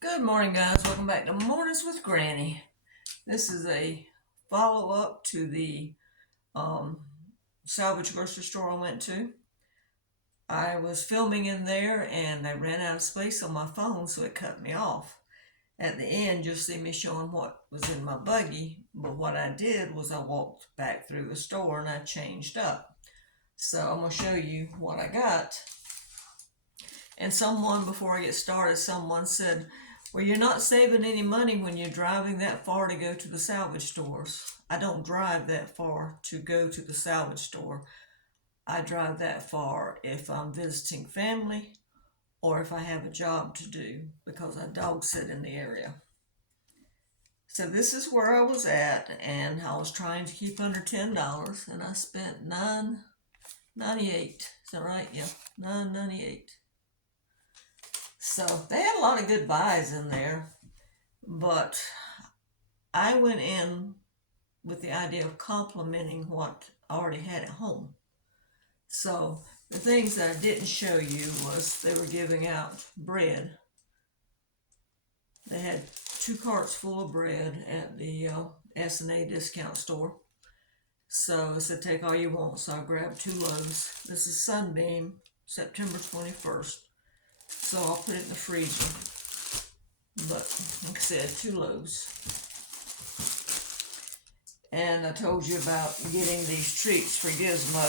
Good morning, guys. Welcome back to Mornings with Granny. This is a follow up to the um, Salvage grocery store I went to. I was filming in there and I ran out of space on my phone, so it cut me off. At the end, you'll see me showing what was in my buggy, but what I did was I walked back through the store and I changed up. So I'm going to show you what I got. And someone, before I get started, someone said, well, you're not saving any money when you're driving that far to go to the salvage stores. I don't drive that far to go to the salvage store. I drive that far if I'm visiting family or if I have a job to do because I dog sit in the area. So this is where I was at, and I was trying to keep under $10, and I spent $9.98. Is that right? Yeah, $9.98. So they had a lot of good buys in there, but I went in with the idea of complementing what I already had at home. So the things that I didn't show you was they were giving out bread. They had 2 carts full of bread at the S&A discount store. So I said, take all you want. So I grabbed 2 loaves. This is Sunbeam, September 21st. So I'll put it in the freezer. But like I said, 2 loaves. And I told you about getting these treats for Gizmo.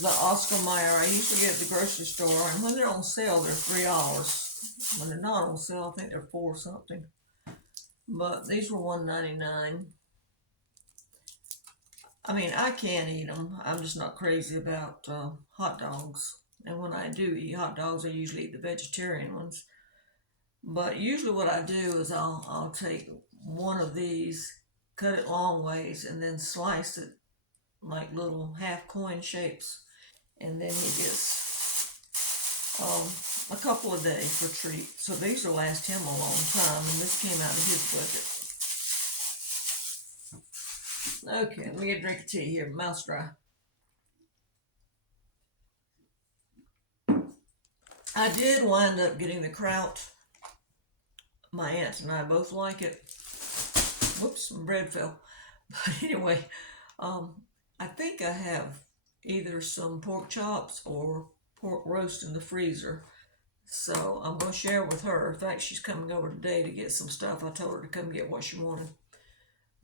The Oscar Mayer I used to get at the grocery store, and when they're on sale, they're $3. When they're not on sale, I think they're 4 something. But these were $1.99. I mean, I can eat them. I'm just not crazy about hot dogs. And when I do eat hot dogs, I usually eat the vegetarian ones. But usually what I do is I'll take one of these, cut it long ways, and then slice it like little half coin shapes. And then he gets a couple a day for treat. So these will last him a long time, and this came out of his budget. Okay, let me get a drink of tea here. Mouth's dry. I did wind up getting the kraut. My aunt and I both like it. Whoops, my bread fell. But anyway, I think I have either some pork chops or pork roast in the freezer. So I'm going to share with her. In fact, she's coming over today to get some stuff. I told her to come get what she wanted.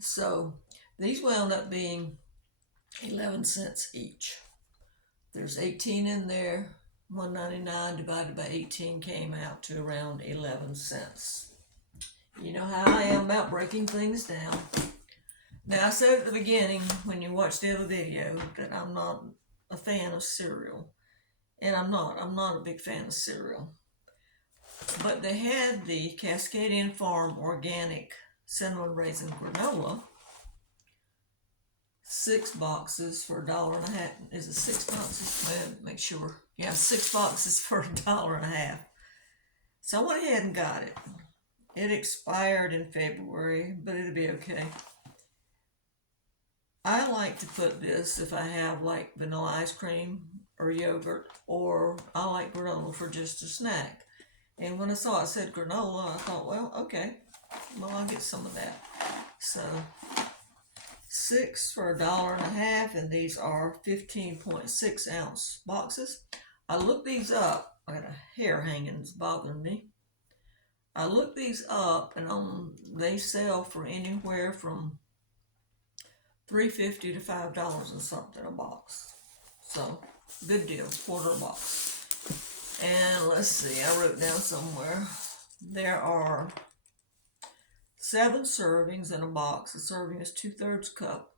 So these wound up being 11 cents each. There's 18 in there. $1.99 divided by 18 came out to around 11 cents. You know how I am about breaking things down. Now, I said at the beginning when you watched the other video that I'm not a fan of cereal. And I'm not a big fan of cereal. But they had the Cascadian Farm Organic Cinnamon Raisin Granola. 6 boxes for $1.50. Is it 6 boxes? Well, make sure. Yeah, 6 boxes for $1.50. So I went ahead and got it. It expired in February, but it'll be okay. I like to put this if I have like vanilla ice cream or yogurt, or I like granola for just a snack. And when I saw it said granola, I thought, well, okay, well, I'll get some of that. So 6 for $1.50, and these are 15.6 ounce boxes. I looked these up. I got a hair hanging that's bothering me. I looked these up, and they sell for anywhere from $3.50 to $5 and something a box. So good deal, quarter a box. And let's see, I wrote down somewhere. There are 7 servings in a box. A serving is 2/3 cup.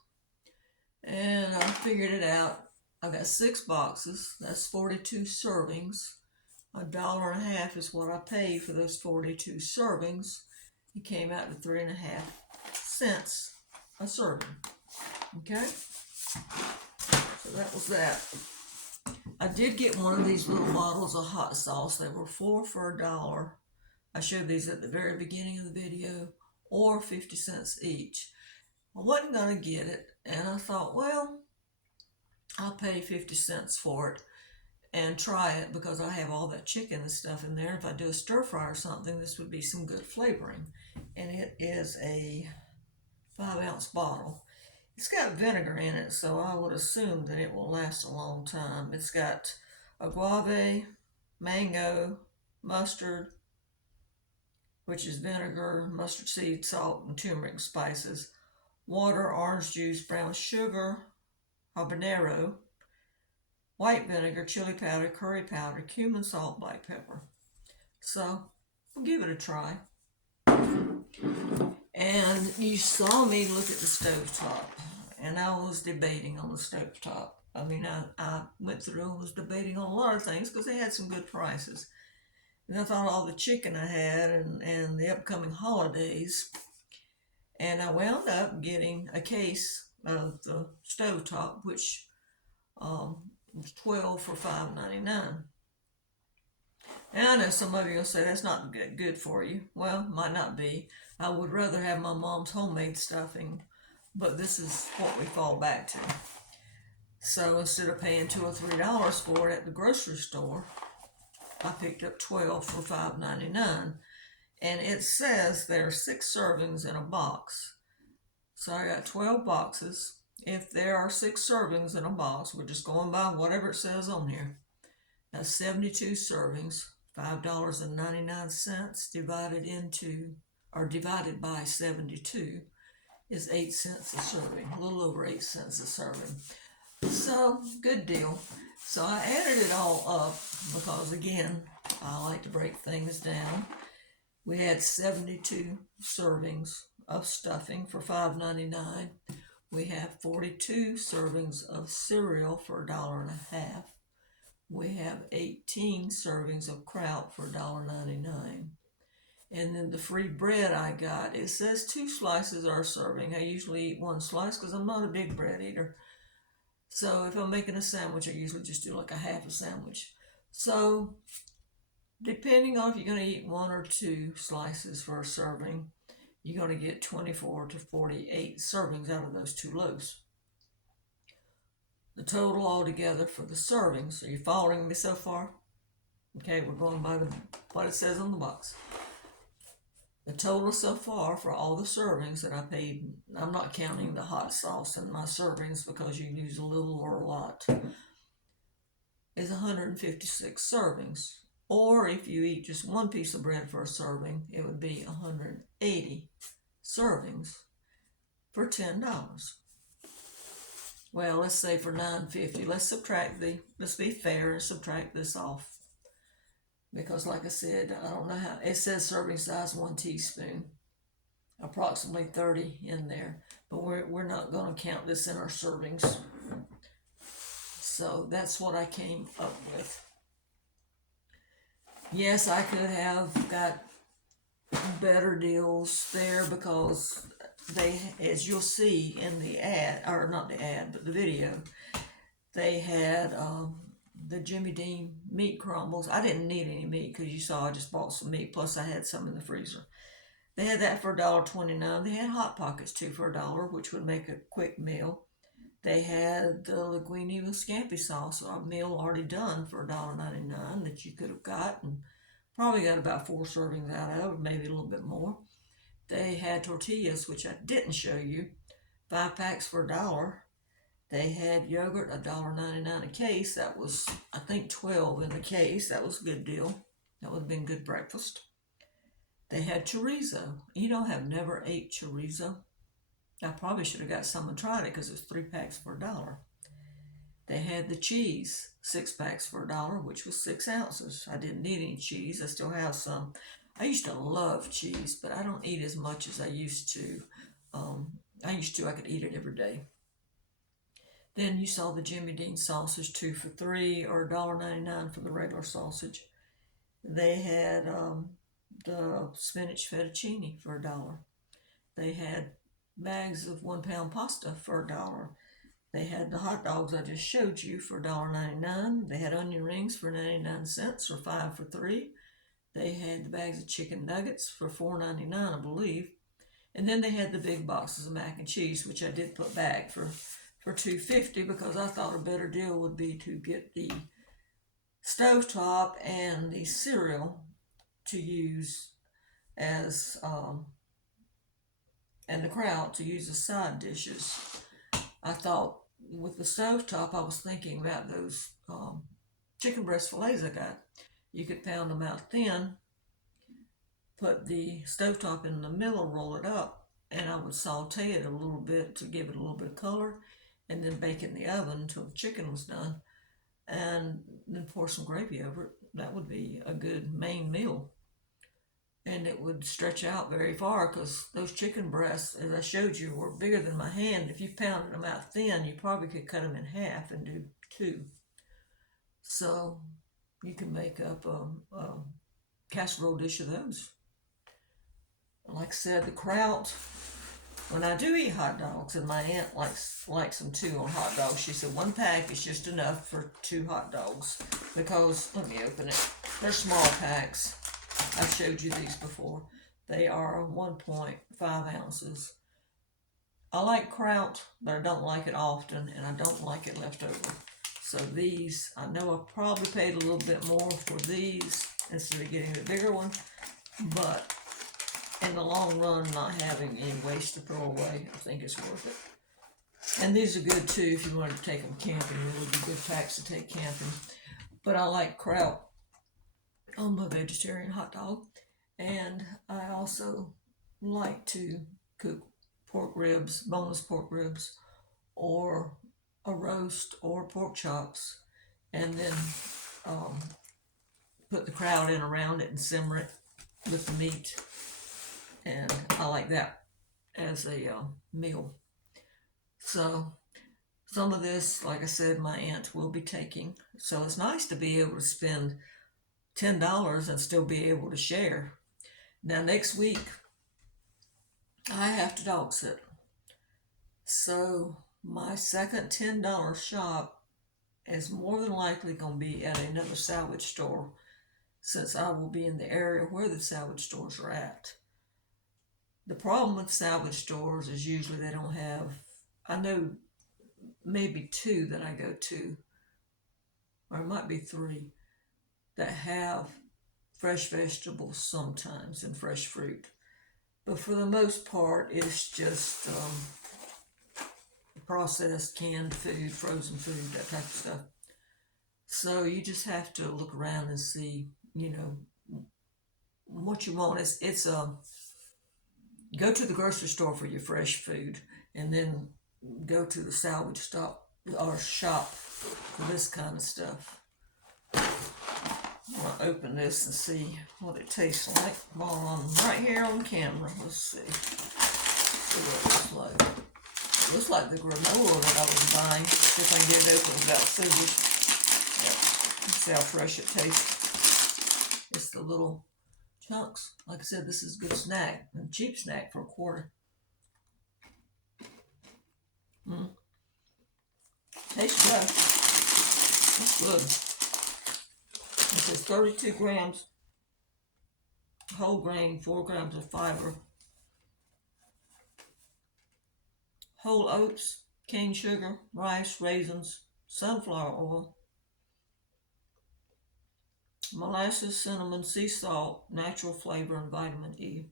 And I figured it out. I got 6 boxes. That's 42 servings. $1.50 is what I paid for those 42 servings. It came out to 3.5 cents a serving. Okay? So that was that. I did get one of these little bottles of hot sauce. They were 4 for $1. I showed these at the very beginning of the video, or 50 cents each. I wasn't going to get it, and I thought, well, I'll pay 50 cents for it. and try it because I have all that chicken and stuff in there. If I do a stir fry or something, this would be some good flavoring. And it is a 5-ounce bottle. It's got vinegar in it, so I would assume that it will last a long time. It's got agave, mango, mustard, which is vinegar, mustard seed, salt, and turmeric spices, water, orange juice, brown sugar, habanero, white vinegar, chili powder, curry powder, cumin, salt, black pepper. So we'll give it a try. And you saw me look at the stovetop, and I was debating on the stovetop. I mean, I went through and was debating on a lot of things because they had some good prices. And I thought all the chicken I had and the upcoming holidays, and I wound up getting a case of the stovetop, which was 12 for $5.99. And I know some of you will say that's not good for you. Well, might not be. I would rather have my mom's homemade stuffing, but this is what we fall back to. So instead of paying $2 or $3 for it at the grocery store, I picked up 12 for $5.99. And it says there are 6 servings in a box. So I got 12 boxes. If there are 6 servings in a box, we're just going by whatever it says on here. That's 72 servings, $5.99 divided by 72 is 8 cents a serving, a little over 8 cents a serving. So, good deal. So I added it all up because, again, I like to break things down. We had 72 servings of stuffing for $5.99. We have 42 servings of cereal for $1.50. We have 18 servings of kraut for $1.99. And then the free bread I got, it says 2 slices are a serving. I usually eat 1 slice because I'm not a big bread eater. So if I'm making a sandwich, I usually just do like a half a sandwich. So depending on if you're going to eat 1 or 2 slices for a serving, you're going to get 24 to 48 servings out of those 2 loaves. The total altogether for the servings, are you following me so far? Okay, we're going by what it says on the box. The total so far for all the servings that I paid, I'm not counting the hot sauce in my servings because you use a little or a lot, is 156 servings. Or if you eat just 1 piece of bread for a serving, it would be 180 servings for $10. Well, let's say for $9.50. Let's be fair and subtract this off. Because like I said, I don't know how, it says serving size 1 teaspoon, approximately 30 in there. But we're not going to count this in our servings. So that's what I came up with. Yes, I could have got better deals there because they, as you'll see in the ad, or not the ad, but the video, they had the Jimmy Dean meat crumbles. I didn't need any meat because you saw I just bought some meat, plus I had some in the freezer. They had that for $1.29. They had Hot Pockets too for $1, which would make a quick meal. They had the linguine with scampi sauce, a meal already done for $1.99 that you could have got and probably got about 4 servings out of, maybe a little bit more. They had tortillas, which I didn't show you, 5 packs for $1. They had yogurt, $1.99 a case. That was, I think, 12 in the case. That was a good deal. That would have been good breakfast. They had chorizo. You know, I've never ate chorizo. I probably should have got some and tried it because it was 3 packs for $1. They had the cheese, 6 packs for $1, which was 6 ounces. I didn't need any cheese. I still have some. I used to love cheese, but I don't eat as much as I used to. I could eat it every day. Then you saw the Jimmy Dean sausage, 2 for $3 or $1.99 for the regular sausage. They had the spinach fettuccine for $1. They had bags of 1 pound pasta for $1. They had the hot dogs I just showed you for $1.99. They had onion rings for 99 cents or 5 for $3. They had the bags of chicken nuggets for $4.99, I believe. And then they had the big boxes of mac and cheese, which I did put back for $2.50 because I thought a better deal would be to get the stovetop and the cereal to use as and the kraut to use as side dishes. I thought with the stovetop, I was thinking about those chicken breast fillets I got. You could pound them out thin, put the stovetop in the middle, roll it up, and I would saute it a little bit to give it a little bit of color, and then bake it in the oven until the chicken was done, and then pour some gravy over it. That would be a good main meal. And it would stretch out very far because those chicken breasts, as I showed you, were bigger than my hand. If you pounded them out thin, you probably could cut them in half and do two. So you can make up a casserole dish of those. Like I said, the kraut, when I do eat hot dogs, and my aunt likes them too on hot dogs, she said one pack is just enough for 2 hot dogs because, let me open it, they're small packs. I've showed you these before. They are 1.5 ounces. I like kraut, but I don't like it often, and I don't like it left over. So these, I know I probably paid a little bit more for these instead of getting the bigger one, but in the long run, not having any waste to throw away, I think it's worth it. And these are good too if you wanted to take them camping. They would be good packs to take camping. But I like kraut on my vegetarian hot dog. And I also like to cook pork ribs, boneless pork ribs, or a roast or pork chops, and then put the kraut in around it and simmer it with the meat. And I like that as a meal. So some of this, like I said, my aunt will be taking. So it's nice to be able to spend $10 and still be able to share. Now next week, I have to dog sit. So my second $10 shop is more than likely going to be at another salvage store, since I will be in the area where the salvage stores are at. The problem with salvage stores is usually they don't have, I know maybe 2 that I go to, or it might be 3, that have fresh vegetables sometimes and fresh fruit. But for the most part, it's just processed, canned food, frozen food, that type of stuff. So you just have to look around and see, what you want. It's go to the grocery store for your fresh food, and then go to the salvage stop or shop for this kind of stuff. I'm going to open this and see what it tastes like while I'm right here on camera. Let's see. See what it looks like. It looks like the granola that I was buying. See if I can get it open without scissors. Yep. Let's see how fresh it tastes. It's the little chunks. Like I said, this is a good snack, a cheap snack for $0.25. Tastes good. It's good. It says 32 grams whole grain, 4 grams of fiber, whole oats, cane sugar, rice, raisins, sunflower oil, molasses, cinnamon, sea salt, natural flavor, and vitamin E.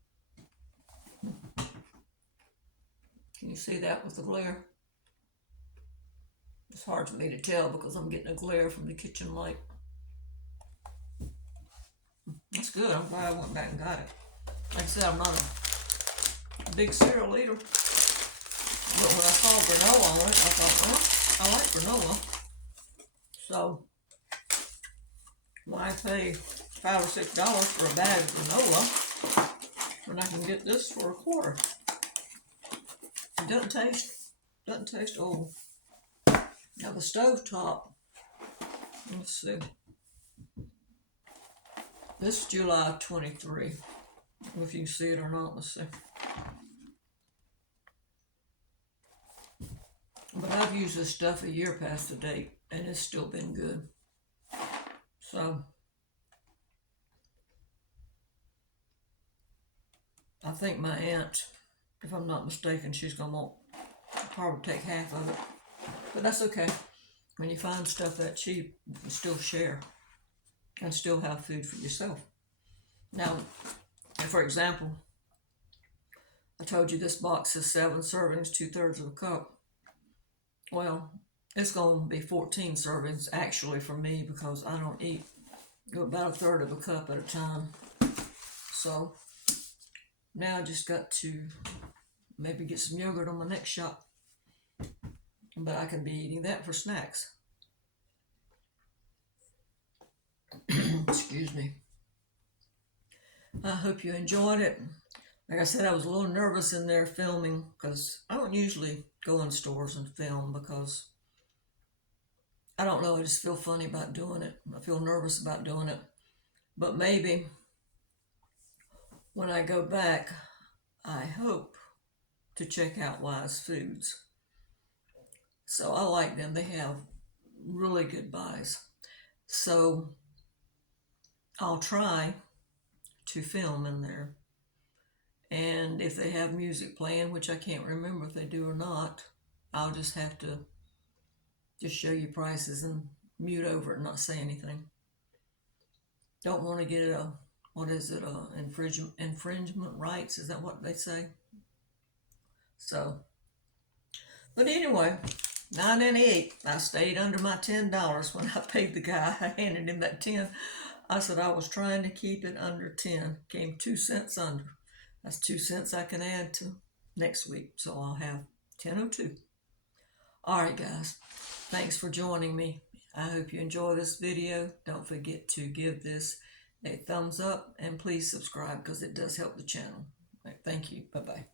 Can you see that with the glare? It's hard for me to tell because I'm getting a glare from the kitchen light. That's good. I'm glad I went back and got it. Like I said, I'm not a big cereal eater. But when I saw granola on it, I thought, I like granola. So, why pay $5 or $6 for a bag of granola when I can get this for $0.25? It doesn't taste old. Now the stovetop, let's see. This is July 23. I don't know if you can see it or not. Let's see. But I've used this stuff a year past the date, and it's still been good. So, I think my aunt, if I'm not mistaken, she's going to probably take half of it. But that's okay. When you find stuff that cheap, you can still share. and still have food for yourself. Now, for example, I told you this box is 7 servings, 2/3 of a cup. Well, it's going to be 14 servings actually for me because I don't eat about 1/3 of a cup at a time. So now I just got to maybe get some yogurt on my next shot. But I can be eating that for snacks. Excuse me. I hope you enjoyed it. Like I said, I was a little nervous in there filming because I don't usually go in stores and film because I don't know, I just feel funny about doing it. I feel nervous about doing it. But maybe when I go back, I hope to check out Wise Foods. So I like them. They have really good buys. So I'll try to film in there. And if they have music playing, which I can't remember if they do or not, I'll just have to just show you prices and mute over it and not say anything. Don't want to get infringement rights? Is that what they say? So, but anyway, 9.98. I stayed under my $10 when I paid the guy. I handed him that 10. I said I was trying to keep it under 10. Came 2 cents under. That's 2 cents I can add to next week. So I'll have 10.02. All right, guys. Thanks for joining me. I hope you enjoy this video. Don't forget to give this a thumbs up and please subscribe because it does help the channel. Thank you. Bye-bye.